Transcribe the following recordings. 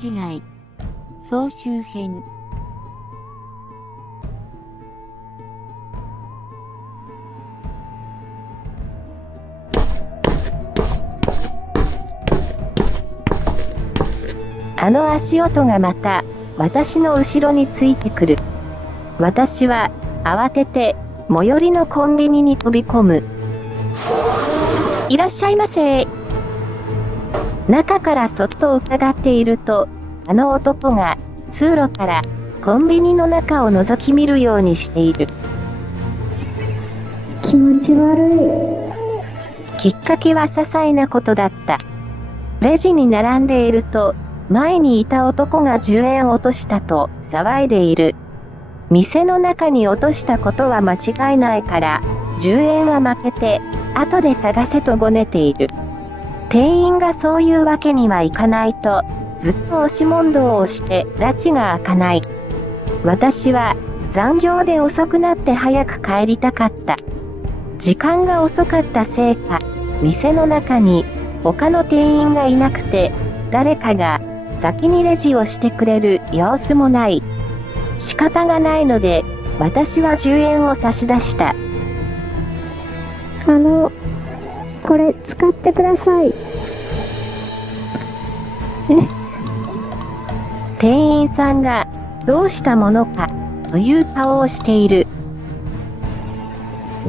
違い。総集編。あの足音がまた私の後ろについてくる。私は慌てて最寄りのコンビニに飛び込む。いらっしゃいませ。中からそっと伺っていると、あの男が通路からコンビニの中を覗き見るようにしている。気持ち悪い。きっかけは些細なことだった。レジに並んでいると、前にいた男が10円落としたと騒いでいる。店の中に落としたことは間違いないから、10円は負けて、後で探せとごねている。店員がそういうわけにはいかないと、ずっと押し問答をして拉致が開かない。私は残業で遅くなって早く帰りたかった。時間が遅かったせいか、店の中に他の店員がいなくて、誰かが先にレジをしてくれる様子もない。仕方がないので、私は10円を差し出した。これ使ってください。店員さんがどうしたものかという顔をしている。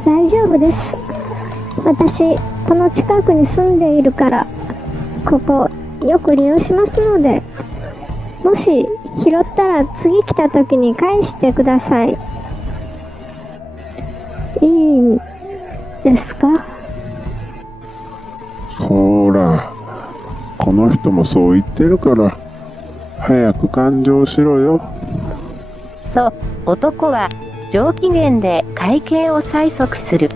大丈夫です。私、この近くに住んでいるから、ここよく利用しますので、もし拾ったら次来た時に返してください。いいんですか？ほら、この人もそう言ってるから、早く勘定しろよ。と、男は上機嫌で会計を催促する。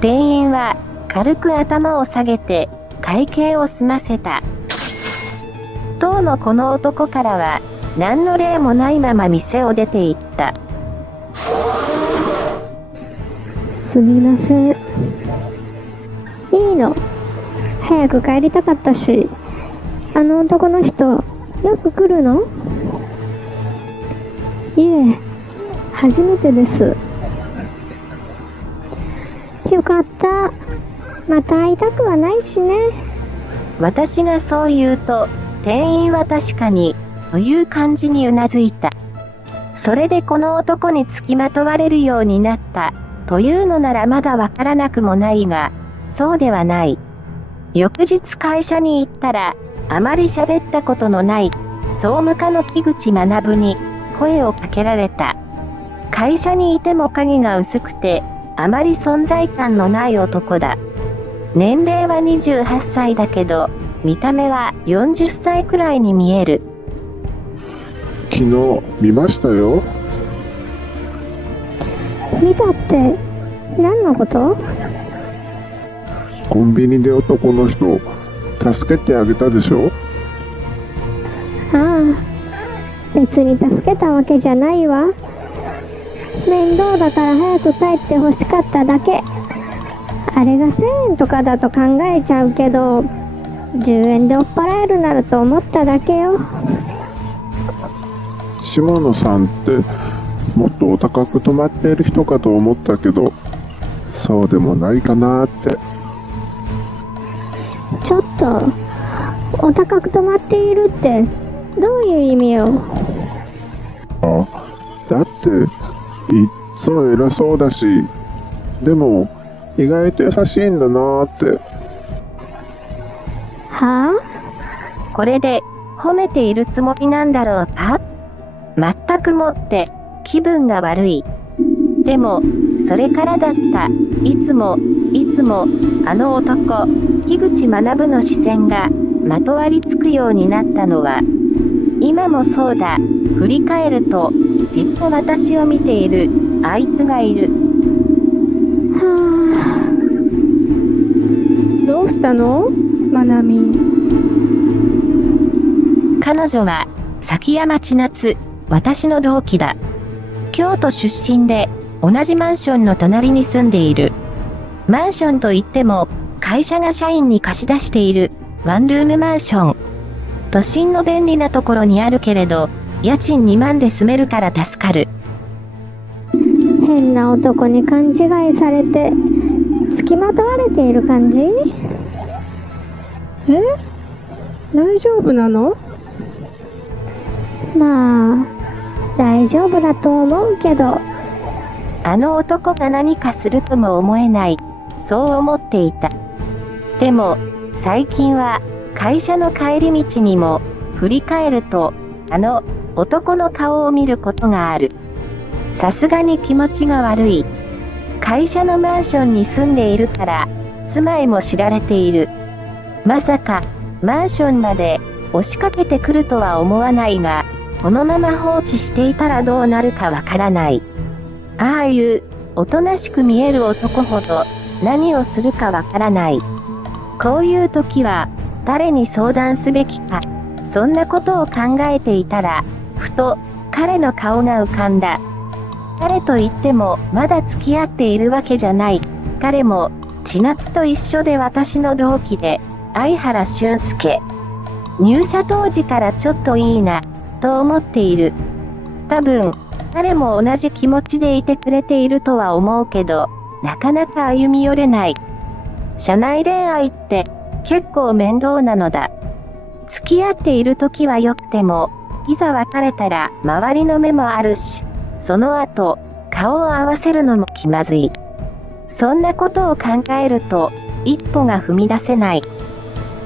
店員は軽く頭を下げて会計を済ませた。当のこの男からは何の例もないまま店を出て行った。すみません。いいの。早く帰りたかったし、あの男の人、よく来るの？いえ、初めてです。よかった。また会いたくはないしね。私がそう言うと、店員は確かに、という感じにうなずいた。それでこの男につきまとわれるようになった、というのならまだわからなくもないが、そうではない。翌日会社に行ったら、あまり喋ったことのない、総務課の木口学に声をかけられた。会社にいても影が薄くて、あまり存在感のない男だ。年齢は28歳だけど、見た目は40歳くらいに見える。昨日見ましたよ。見たって何のこと？コンビニで男の人助けてあげたでしょ。ああ、別に助けたわけじゃないわ。面倒だから早く帰ってほしかっただけ。あれが1000円とかだと考えちゃうけど、10円で追っ払えるならと思っただけよ。下野さんってもっとお高く泊まっている人かと思ったけど、そうでもないかなって。ちょっと、お高く泊まっているってどういう意味よ？だっていっつも偉そうだし、でも意外と優しいんだなって。はあ？これで褒めているつもりなんだろうか？全くもって気分が悪い。でも、それからだった。いつも、あの男、木口学の視線がまとわりつくようになったのは、今もそうだ。振り返ると、じっと私を見ている、あいつがいる。はあ。どうしたの？まなみ。彼女は、崎山千夏、私の同期だ。京都出身で、同じマンションの隣に住んでいる。マンションといっても、会社が社員に貸し出しているワンルームマンション。都心の便利なところにあるけれど、家賃2万で住めるから助かる。変な男に勘違いされて付きまとわれている感じ？大丈夫なの？まあ大丈夫だと思うけど。あの男が何かするとも思えない、そう思っていた。でも最近は会社の帰り道にも振り返るとあの男の顔を見ることがある。さすがに気持ちが悪い。会社のマンションに住んでいるから住まいも知られている。まさかマンションまで押しかけてくるとは思わないが、このまま放置していたらどうなるかわからない。ああいうおとなしく見える男ほど何をするかわからない。こういう時は誰に相談すべきか、そんなことを考えていたらふと彼の顔が浮かんだ。彼といってもまだ付き合っているわけじゃない。彼も千夏と一緒で私の同期で相原俊介。入社当時からちょっといいなと思っている。多分彼も同じ気持ちでいてくれているとは思うけど、なかなか歩み寄れない。社内恋愛って結構面倒なのだ。付き合っている時は良くても、いざ別れたら周りの目もあるし、その後顔を合わせるのも気まずい。そんなことを考えると一歩が踏み出せない。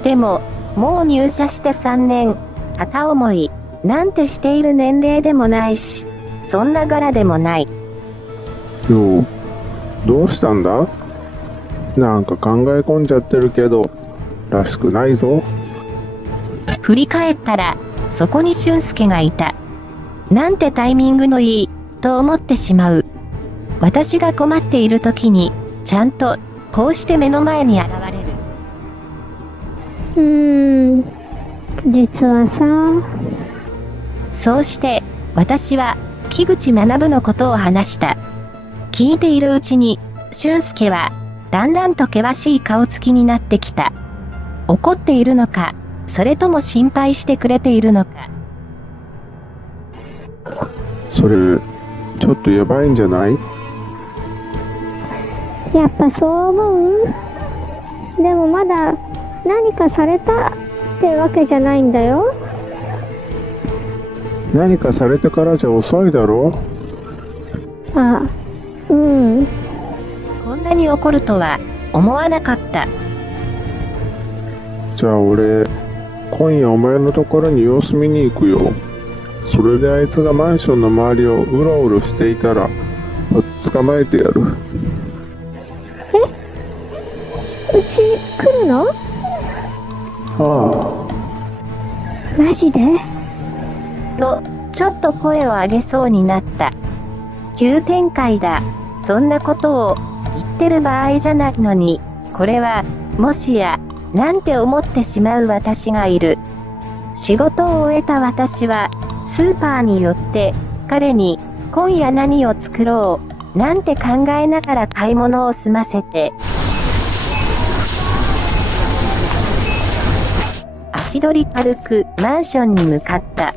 でももう入社して3年、片思いなんてしている年齢でもないし、そんな柄でもない。よう、どうしたんだ？なんか考え込んじゃってるけど、らしくないぞ。振り返ったら、そこに俊介がいた。なんてタイミングのいい、と思ってしまう。私が困っている時に、ちゃんと、こうして目の前に現れる。実はさ。そうして、私は、木口学のことを話した。聞いているうちに、俊介は、だんだんと険しい顔つきになってきた。怒っているのか、それとも心配してくれているのか。それ、ちょっとやばいんじゃない？やっぱそう思う？でもまだ何かされたってわけじゃないんだよ。何かされてからじゃ遅いだろ？あ、こんなに怒るとは思わなかった。じゃあ俺、今夜お前のところに様子見に行くよ。それであいつがマンションの周りをうろうろしていたら、捕まえてやる。うち来るの？マジで？と、ちょっと声を上げそうになった。急展開だ。そんなことを言ってる場合じゃないのに、これは、もしや、なんて思ってしまう私がいる。仕事を終えた私は、スーパーに寄って、彼に、今夜何を作ろう、なんて考えながら買い物を済ませて、足取り軽くマンションに向かった。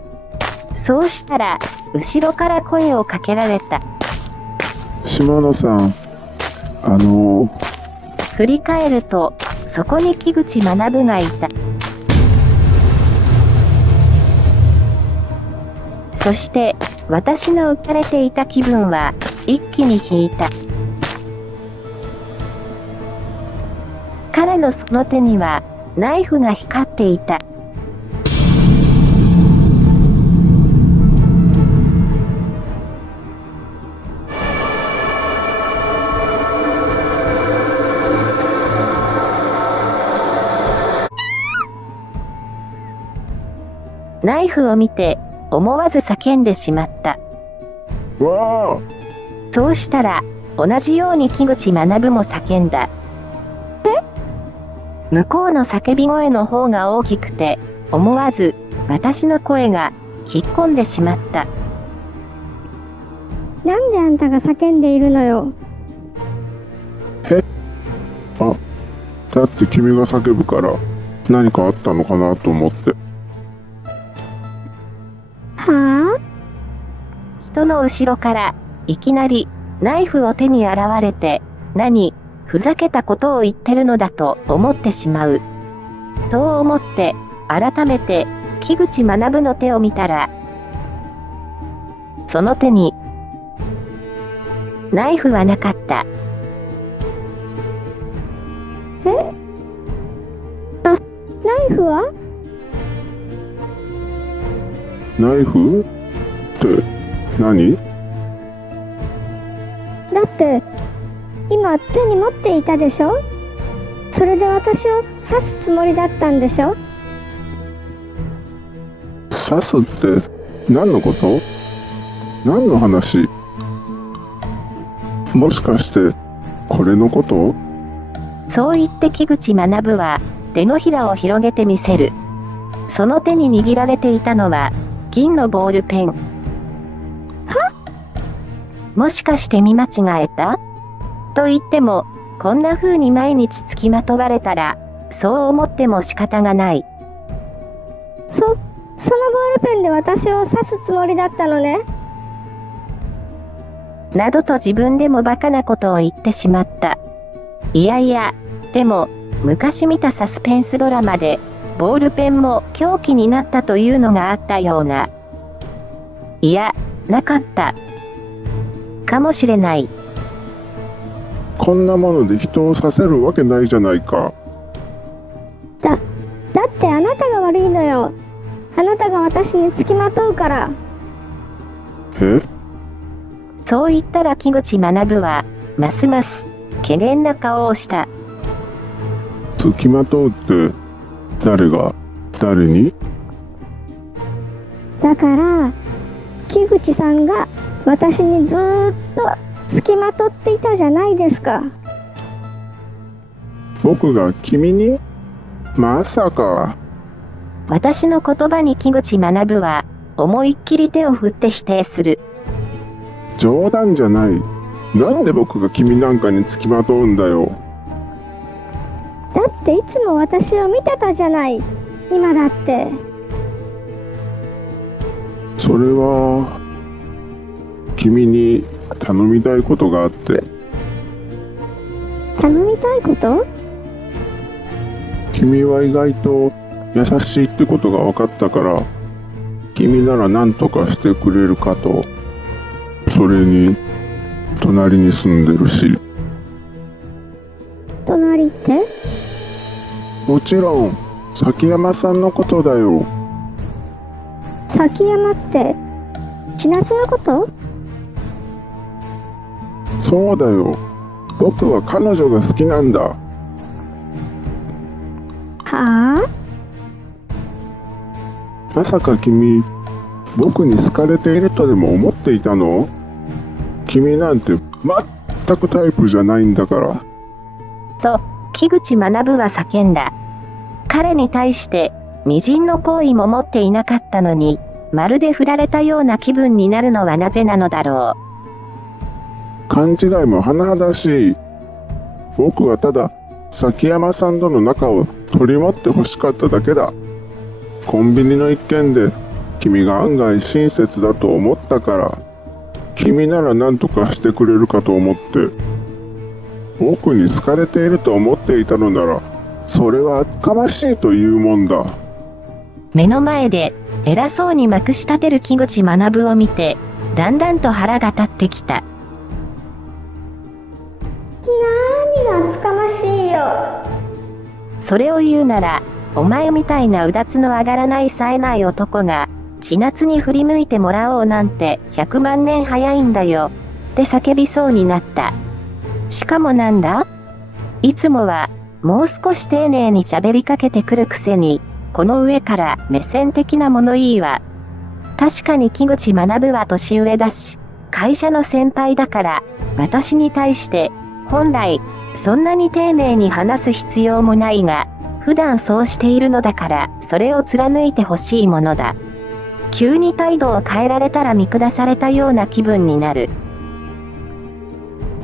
そうしたら、後ろから声をかけられた。島野さん、振り返ると、そこに木口学がいた。そして、私の浮かれていた気分は、一気に引いた。彼のその手には、ナイフが光っていた。ナイフを見て、思わず叫んでしまった。わあ！そうしたら、同じように木口学も叫んだ。向こうの叫び声の方が大きくて、思わず、私の声が、引っ込んでしまった。なんであんたが叫んでいるのよ。だって君が叫ぶから、何かあったのかなと思って。は人の後ろからいきなりナイフを手に現れて、ふざけたことを言ってるのだと思ってしまう。そう思って改めて木口学の手を見たら、その手にナイフはなかった。ナイフは？ナイフって何？だって今手に持っていたでしょ？それで私を刺すつもりだったんでしょ？刺すって何のこと？何の話？もしかしてこれのこと？そう言って木口学は手のひらを広げてみせる。その手に握られていたのは銀のボールペン。もしかして見間違えた？と言っても、こんな風に毎日つきまとわれたら、そう思っても仕方がない。そのボールペンで私を刺すつもりだったのね。などと自分でもバカなことを言ってしまった。いやいや、でも、昔見たサスペンスドラマで、ボールペンも凶器になったというのがあったような。いや、なかった。かもしれない。こんなもので人を刺せるわけないじゃないか。だってあなたが悪いのよ。あなたが私につきまとうから。え？そう言ったら木口学は、ますます、怪訝な顔をした。つきまとうって、誰が、誰に？だから、木口さんが私にずーっとつきまとっていたじゃないですか。僕が君に？まさか。私の言葉に木口学は、思いっきり手を振って否定する。冗談じゃない。なんで僕が君なんかにつきまとうんだよ。だっていつも私を見てたじゃない。今だって。それは、君に頼みたいことがあって。頼みたいこと？君は意外と優しいってことが分かったから、君なら何とかしてくれるかと。それに、隣に住んでるし。隣って？もちろん、崎山さんのことだよ。崎山って千夏のこと？そうだよ。僕は彼女が好きなんだ。はあ？まさか君、僕に好かれているとでも思っていたの？君なんて全くタイプじゃないんだから。と、木口学は叫んだ。彼に対して、微塵の好意も持っていなかったのに、まるで振られたような気分になるのはなぜなのだろう。勘違いも甚だしい。僕はただ、崎山さんとの仲を取り持ってほしかっただけだ。コンビニの一件で、君が案外親切だと思ったから、君なら何とかしてくれるかと思って、僕に好かれていると思っていたのなら、それは厚かましいというもんだ。目の前で偉そうにまくし立てる木口学を見て、だんだんと腹が立ってきた。何が厚かましいよ。それを言うなら、お前みたいなうだつの上がらない冴えない男が、千夏に振り向いてもらおうなんて100万年早いんだよ、って叫びそうになった。しかもなんだ？いつもは、もう少し丁寧に喋りかけてくるくせに、この上から目線的な物言いは。確かに木口学は年上だし、会社の先輩だから、私に対して、本来、そんなに丁寧に話す必要もないが、普段そうしているのだから、それを貫いてほしいものだ。急に態度を変えられたら見下されたような気分になる。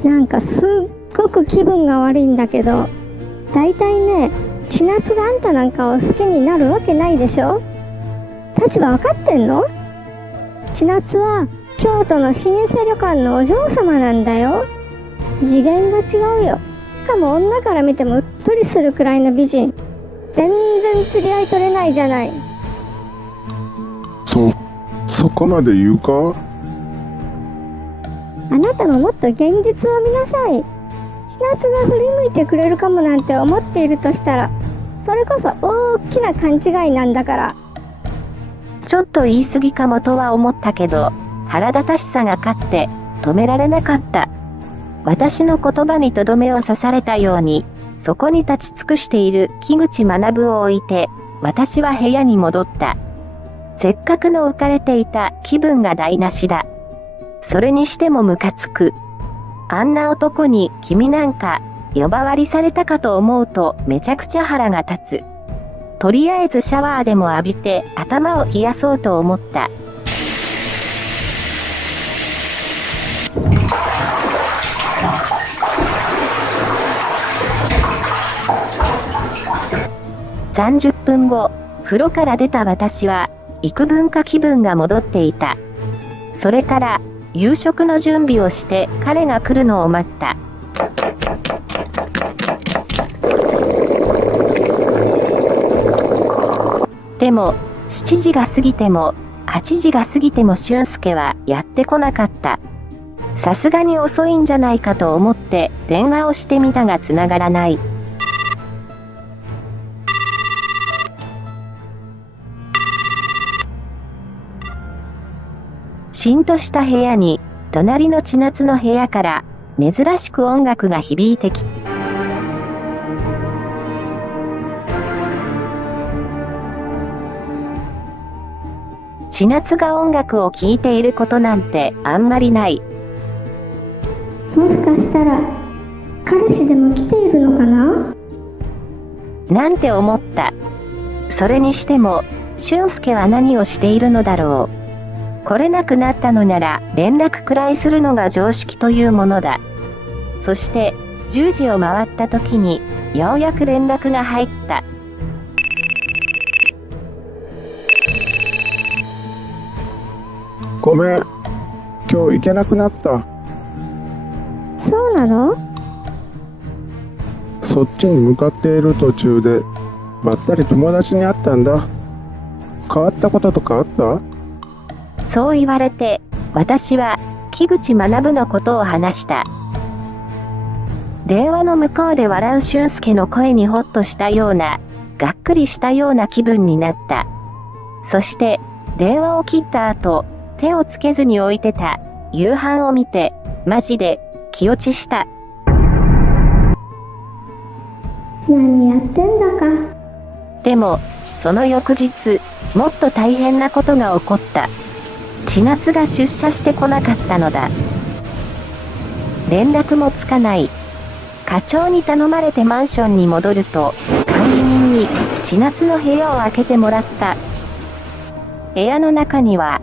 なんかすっごく気分が悪いんだけど、だいたいね、千夏があんたなんかを好きになるわけないでしょ？立場分かってんの？千夏は京都の老舗旅館のお嬢様なんだよ。次元が違うよ。しかも女から見てもうっとりするくらいの美人。全然釣り合い取れないじゃない。そこまで言うか？あなたももっと現実を見なさい。千夏が振り向いてくれるかもなんて思っているとしたら、それこそ大きな勘違いなんだから。ちょっと言い過ぎかもとは思ったけど、腹立たしさが勝って止められなかった。私の言葉にとどめを刺されたように、そこに立ち尽くしている木口学を置いて、私は部屋に戻った。せっかくの浮かれていた気分が台無しだ。それにしてもムカつく。あんな男に君なんか呼ばわりされたかと思うとめちゃくちゃ腹が立つ。とりあえずシャワーでも浴びて頭を冷やそうと思った。30分後、風呂から出た私は幾分か気分が戻っていた。それから夕食の準備をして彼が来るのを待った。でも7時が過ぎても8時が過ぎても俊介はやってこなかった。さすがに遅いんじゃないかと思って電話をしてみたが繋がらない。しんとした部屋に、隣の千夏の部屋から、珍しく音楽が響いてきた。千夏が音楽を聴いていることなんてあんまりない。もしかしたら彼氏でも来ているのかななんて思った。それにしても、俊介は何をしているのだろう。来れなくなったのなら連絡くらいするのが常識というものだ。そして10時を回った時にようやく連絡が入った。ごめん、今日行けなくなった。そうなの？そっちに向かっている途中でばったり友達に会ったんだ。変わったこととかあった？そう言われて、私は木口学のことを話した。電話の向こうで笑う俊介の声にホッとしたような、がっくりしたような気分になった。そして、電話を切った後、手をつけずに置いてた夕飯を見て、マジで気落ちした。何やってんだか。でも、その翌日、もっと大変なことが起こった。千夏が出社してこなかったのだ。連絡もつかない。課長に頼まれてマンションに戻ると、管理人に千夏の部屋を開けてもらった。部屋の中には、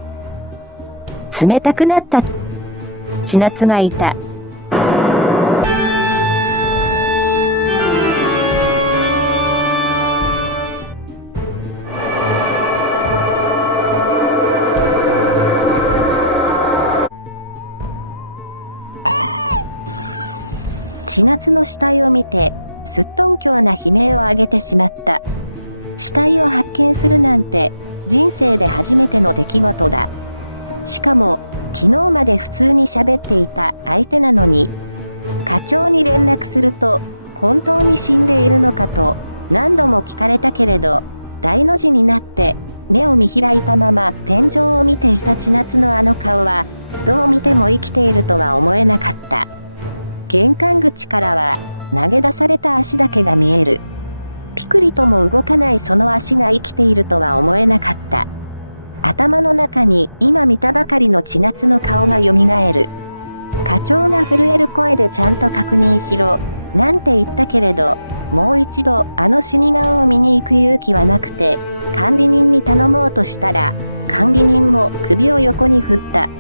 冷たくなった千夏がいた。千夏の死体を見て、すっとんきょうな悲鳴を上げてしまった。死体を発見するなんて、人生で初めての出来事だ。しかも、昨日まで普通に喋っていた相手なのに、課長に連絡すると、本当に死んでいるのかと、何度も聞かれたけれど、大の字になって、目を見開いたまま天井を見ていた千夏のあの顔は、どう見ても生きているとは思えなかった。玄関口からは投げ出された足だけが見える。ピクリとも動かないその足が生きているとは思えなかった。頭の中に今見たばかりの千夏の顔がよみがえる。課長が震える声でちゃんと確認しろ、なんて言ったけれど、もう一度あの死に顔を見に行く勇気はなくて、管理人に頼もうとしたら、管理人も首を横に振った。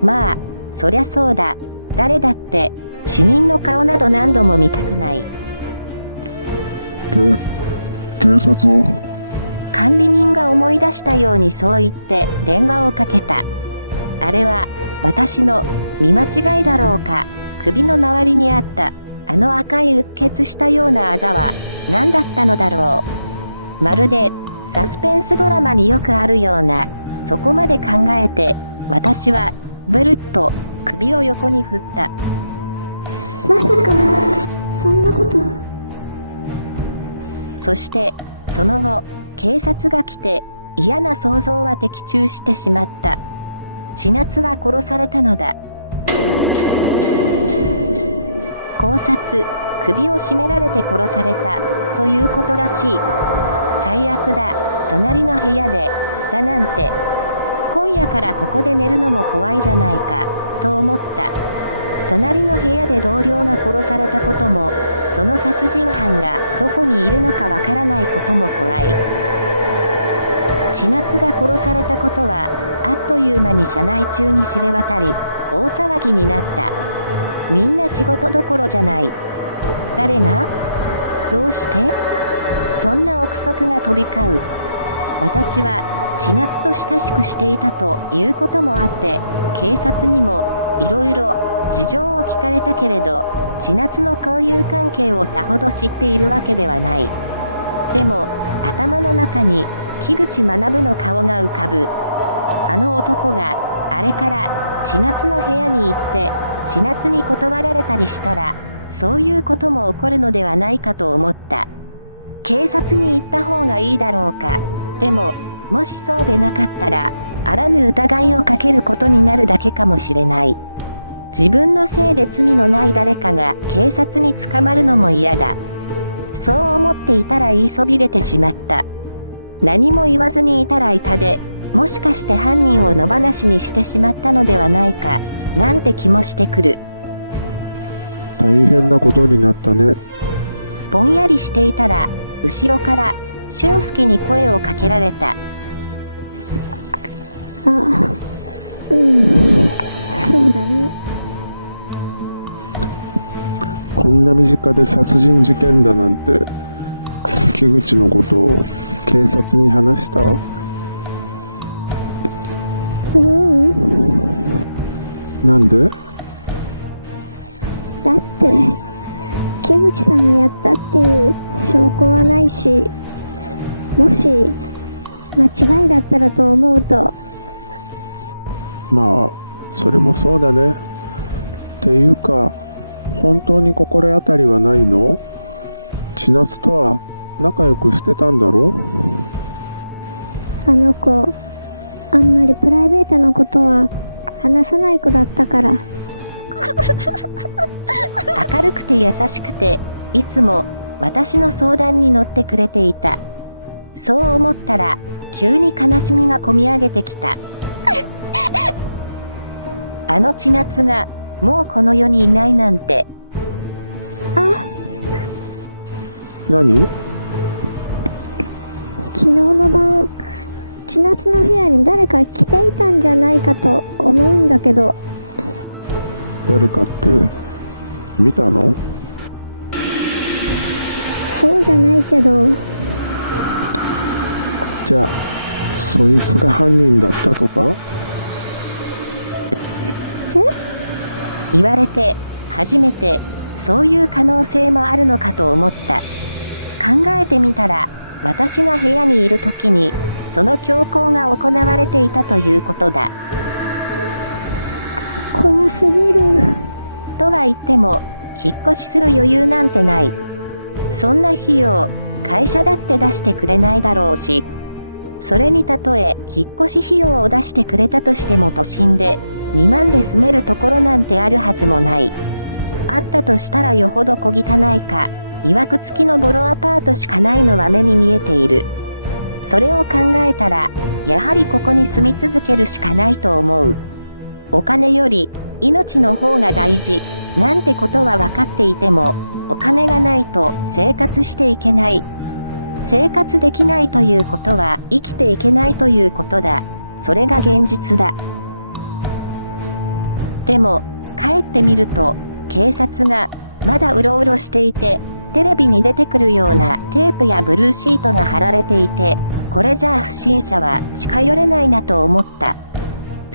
まあ、そりゃそうだ。誰だって、死人の顔など何度も見たくない。警察を。管理人が思い出したようにそう言って電話をかけた。あれは、私の見間違いだろうか。首の周りにあった、あの赤いうっ血したようなあざは、何だったのだろう。まるで、サスペンスドラマによくあるような、そこまで考えて、私は、ブルッと、首を横に振った。まさか、そんなこと。そして、その後、警察が来て、嫌な想像は的中してしまった。千夏は殺されたのだ。絞殺、首を絞められて殺された、ということらしい。最悪だ、隣の部屋で、だなんて。今夜からここで寝るのも怖いじゃないか、と思った。隣の部屋で同僚が殺されたことも、その殺人犯がどこにいるのかわからないことも怖い。千夏が殺されたことは、あっという間に社内中に知れ渡り、大騒ぎになった。みんな仕事どころじゃない。誰が？どうして？そんな憶測が飛び交う。私は、千夏と親しくしていたということもあって、警察にも、いろいろ、事情を聞かれたけれど、千夏の交友関係をさほど知っているわけではない。でも、頭の中に、木口学の顔が浮かぶ。あの男が、あれから、千夏の部屋に行って、千夏に断られたりしたら、そういうことも起こるのではないかと思った。警察に行った方がいいだろうか。でも、もしそうでなかったら、あらぬ疑いをかけることになるだけかもしれない。自分のせいで罪のない誰かが警察に捕まるのも嫌だ。そう思っていたら言いそびれてしまった。何も言わずにいたら痛で、もしかして犯人を野放しにしてしまったのではないか、なんて気もしてくる。大変なことになったね。ぼんやりしていたら、後ろから、俊介に声をかけられた。あ、うん、そうだね。こんな身近で殺人事件だなんて、木口のことを警察に話した？なんで？だって木口さんがやったっていう証拠はないし、もし間違いだったらと思うと。まあそれもそうだね。っていうか、本当に心当たりはないの？千夏とは仲良くしてたんだろ？あの子、あんまりプライベートなことは話さない子だったから。明るくて優しくて、いつも私の相談に乗ってくれていた。そう思ったら、急に悲しみがこみ上げてきた。あの千夏が、もうこの世にいないなんて。あ、何？昨日の晩、千夏の部屋に誰か来ていたんじゃないかと思うんだけど。誰かって見たの？そうじゃないけど。じゃあそいつが犯人だったとか？言われて、初めて、そういう可能性もあるのかと思った。考えてみたら、私が部屋にいる時に、その凶行が行われていたということだ。怖すぎる。とは言っても、引っ越しする余裕なんてない。そんな費用、会社だって出してくれないだろうし、それにたとえ引っ越し費用を出してくれたとしても都心で2万で住めるところなんてあるはずもない。あったとしたらよほど小汚いか、いわく付きのボロアパートしかないのは目に見えている。それを考えたら、やはりここに住み続けるしかないと思う。お金より命の方が大事なんてことは分かっていても、お金がないと生活していけない。生活できないということは生きていけないということだ。それが現実だ。でも、帰ってみると、警察がまだうろうろしていて、テレビに出てくるようなテープやブルーシートが貼られていて、これじゃあ不審者は近寄れないなと思った。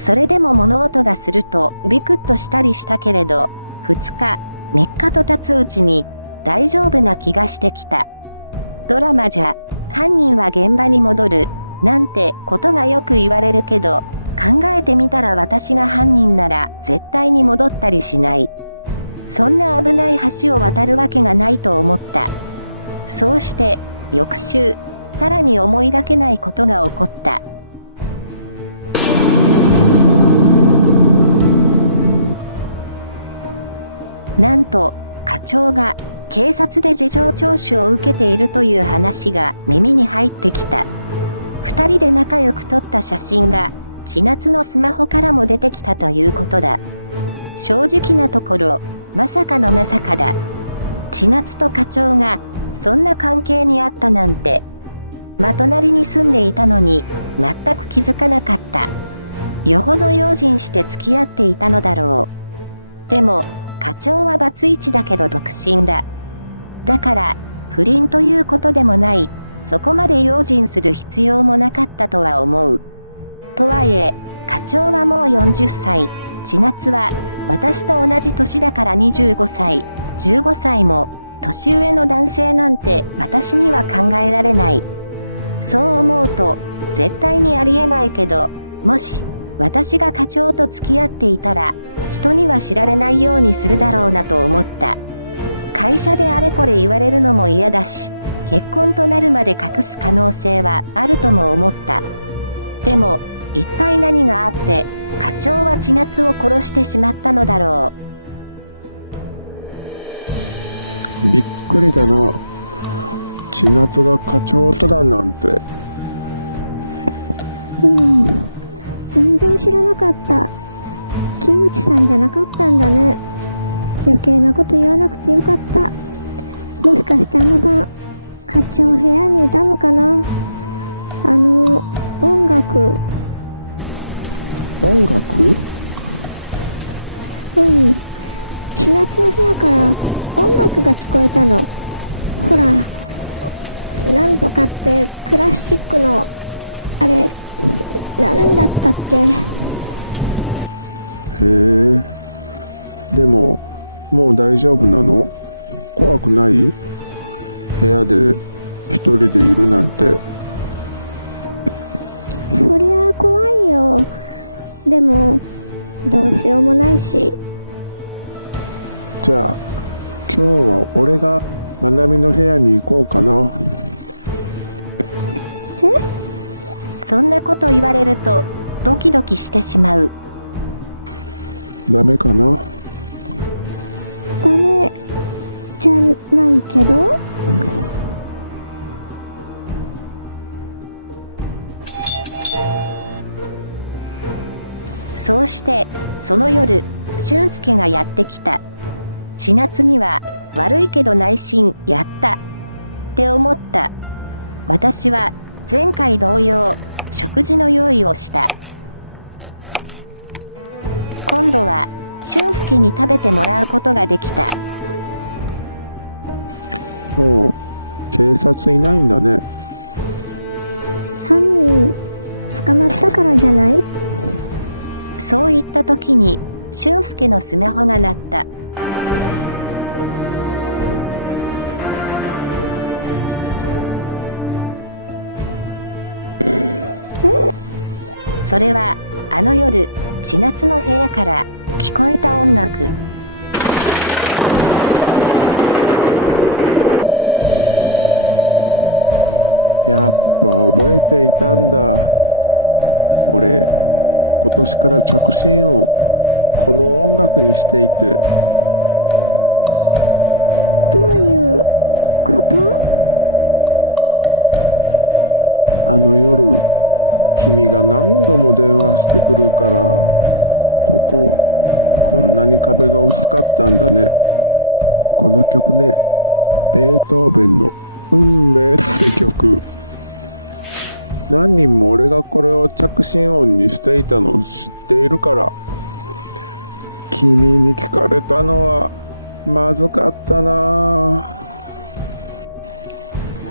それでも物音がするとビクッとしたりしたけれど、2日、3日と経つうちに大丈夫な気がしてきた。ドラマじゃ、犯人は現場に戻る、なんてことがよく言われるけど、考えてみたら私が犯人なら絶対に戻ったりしない。そんな危ない橋を渡るわけがないと思った。そうして、翌週、さらに思いがけないことが起こった。なんと、課長が警察で事情聴取を受けているという話が耳に入ってきた。2人で仲良く撮った写真が千夏のスマホからも出てきたということだ。正直なところ、まさかのまさかだ。千夏と課長がそんな関係にあったなんて。隣に住んでいたのに全く気づかなかった。よほど用心して付き合っていたのだろう。でも、課長はバツイチだけど独身だ。だから、不倫ということでもない、そこまで用心する必要もなかったとは思う。とはいえ、課長はもう40歳、千夏は私と同じ年だから25歳、15歳も年上の男性なんて私には考えられない。そう思うと、絶対にありえないけど、もし、私が課長と付き合っていたら、人には知られないようにするだろうなと思った。会社であれこれ言われるのも嫌だし、結婚となるまで隠す可能性はあるとも思った。でも、一体何があって、課長は千夏を殺してしまったのだろう。びっくりだな。千夏が課長とだなんて。全然知らなかった。木内さんじゃなかったんだね。余計なこと言わなくてよかった。もしかしてあの晩、課長部屋にいたのかな。音楽。音楽？千夏の部屋から音楽が聞こえたの。ほら、なんとかってクラシックの、あれ、なんだったっけ。へえ。でも、もう大丈夫なの？怖くない？部屋で一人でいるなんて。そりゃあ怖いよ。でも、どうしようもないし。じゃあ、今日は俺がまなみの部屋に行こうかな。そんなこと言われると、ドキドキしてしまう。ダメかな？ダメじゃないけど。そうして、その夜、俊介がやってきた。千夏には、悪いけど内心、やった。って思った。私は、前回同様、食事の用意をした。今度は、俊介に食べてもらうことができた。もう、警察いないんだね。犯人、捕まったからじゃない？そういった時に、俊介のスマホが鳴った。それは、あの夜、千夏の部屋から聞こえた音楽。やっぱ覚えていたんだ。俺、今年から着信をこの音楽にしていて。どういうこと？あの夜、君が何度も電話してくるから、こんなに壁が薄かったんだね。この曲ね、ベートーベンの運命って曲。何人も俺がこれを着信音にしていたのを知っているから、君に聞かれたのはまずかったな。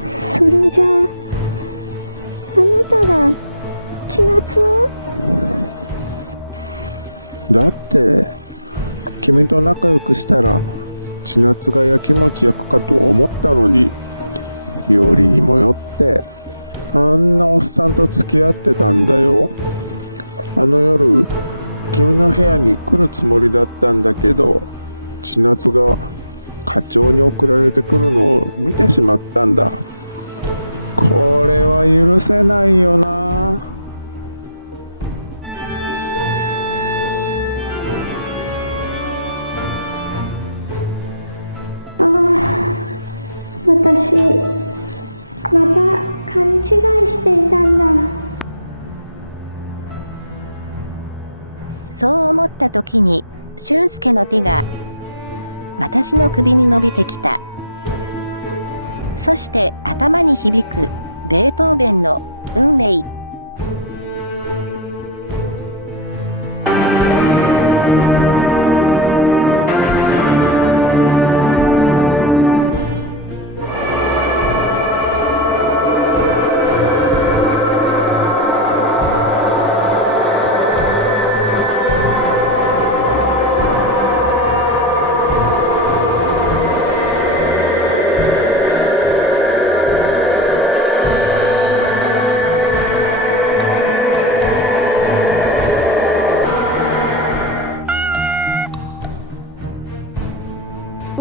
それじゃあ、あなたが千夏を？だって、君と仲良くしたら、千夏がやきもち焼くかと思ったのに、よりにもよって、あんなおっさんと付き合ってたんだよ。あの夜、君の部屋に来るつもりだったんだけど、千夏が課長に送られてくるのを見てしまったんだ。これは許せないよな。私、また勘違いしていたんだ。そう思った時に、俊介の手が、私の首に伸びてきた。そして頭に響く、ベートーベンの、運命。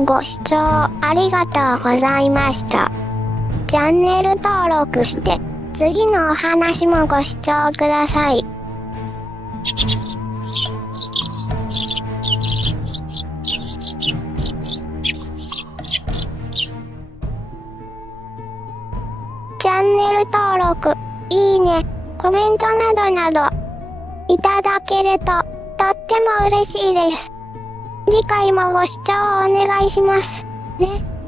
ご視聴ありがとうございました。チャンネル登録して次のお話もご視聴ください。チャンネル登録、いいね、コメントなどなどいただけるととっても嬉しいです。次回もご視聴お願いしますね。